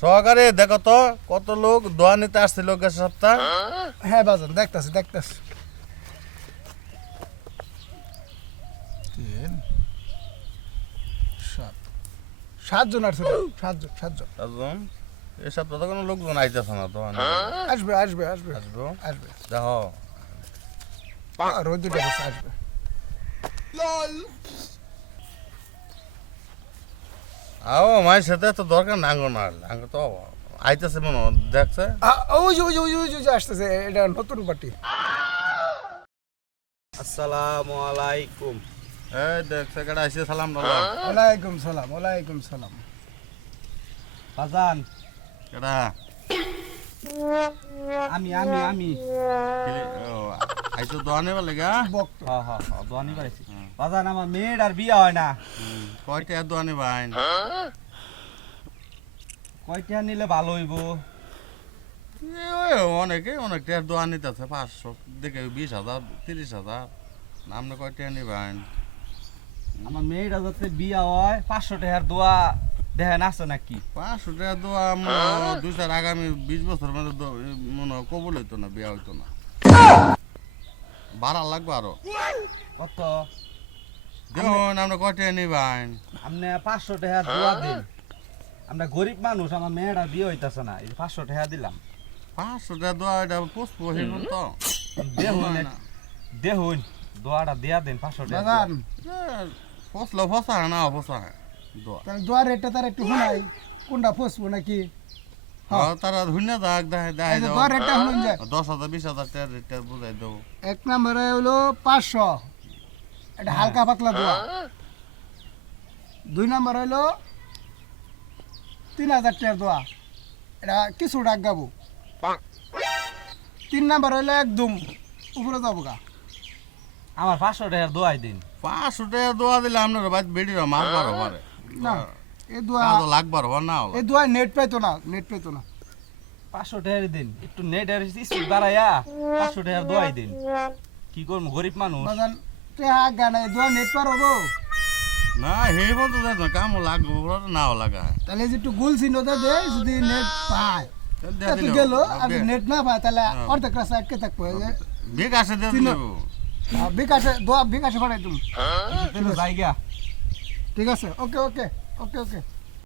সহকারে দেখো তো কত লোক দোয়া নিতে আসছিল গেছে সপ্তাহ। হ্যাঁ বাজান দেখতাছি 7 জন আসছে, 7 জন। তাজন এই সপ্তাহ তো কোনো লোকজন আইতেছে না তো। আসবে আসবে আসবে আসবো আসবে দেখো। রোজ দুটো বসে আসবে। আও মায়ের সাথে তো দরকার না আঙ্গ তো আইতেছে মনে হয়, দেখছে। ওই যে আসতেছে, এটা নতুন পার্টি। আসসালামু আলাইকুম। এই দেখছে কেডা আইছে, সালাম দাও। ওয়ালাইকুম সালাম, ওয়ালাইকুম সালাম। বাজান কেডা আমি আইছো দোয়া নেবার লেগা? বক্ত হ্যাঁ দোয়া নিবার আইছি। বাজান আমার মেয়ের আর বিয়া হয় না। কয়টা দোয়া নেবা আইন? কয়টা নিলে ভালো হইব? অনেকে অনেকটা দোয়া নিতেছে, 500 দেখে 20,000 30,000। আপনি কয়টা নেবা আইন? আমার মেয়েটা যাতে বিয়া হয় 500 টাকার দোয়া দেখেন আছে নাকি? 500 টাকা দোয়া দুই চার আগামী 20 বছর মধ্যে মনে হয় কবুল হইতো না, বিয়া হইতো না। ভাড়া লাগবে আরো। কত? দেখুন আপনি কয়টা নেবা আইন? আপনি 500 টাকার দোয়া দিন। আমরা গরিব মানুষ, আমার মেয়েটা বিয়ে হইতাছে না, এই 500 টাকা দিলাম। 500 টাকা দোয়া এটা পুষ্প হইব তো। দেখুন দোয়াটা দিয়া দেন 500 টাকা। বাজান ফসল ফসা না ফসা দোয়া। তাহলে দোয়ার রেটটা তার একটু শুনাই, কোনটা ফসবো নাকি? তারা ধুইনা দাগ দেখাই এই যে দাও। দোয়ার রেটটা শুনুন যে 10,000 20,000 টাকা রেটটা বুঝাই দাও। 1 নম্বরে হলো 500, এটা হালকা পাতলা দোয়া। 2 নম্বর হলো 3,000 টাকার দোয়া, এটা কিছু ডাক গাবো। 3 নম্বর হলো একদম উপরে যাবো গা। আমার 500 টাকার দোয়াই দিন। 500 টাকা দোয়া দিলে আপনার বাদ বেডিরা মারবার পারে না এই দোয়া, তো লাগবার হওয়ার না হলো। এই দোয়া নেট পাইতো না, নেট পাইতো না। 500 টাকার দিন, একটু নেট আর স্পিড বাড়াইয়া 500 টাকার দোয়াই দিন। কি করবো, গরিব মানুষ। বাজান টেহা গানা এই দোয়া নেট পার হবো? না সেই বলতো দেখ না কামও লাগবো নাও লাগা। তাহলে যে একটু গোল চিহ্নটা দে, যদি নেট পায় দেয়া তো দিলেও গেল, আর যদি নেট না পায় তাহলে অর্ধেক রাস্তা আটকে থাকবো। এই যে বিকাশে দিয়ে চিনো। দেবো। বিকাশে দোয়া, বিকাশে পাঠাই তুমি। জায়গা ঠিক আছে, ওকে ওকে ওকে ওকে।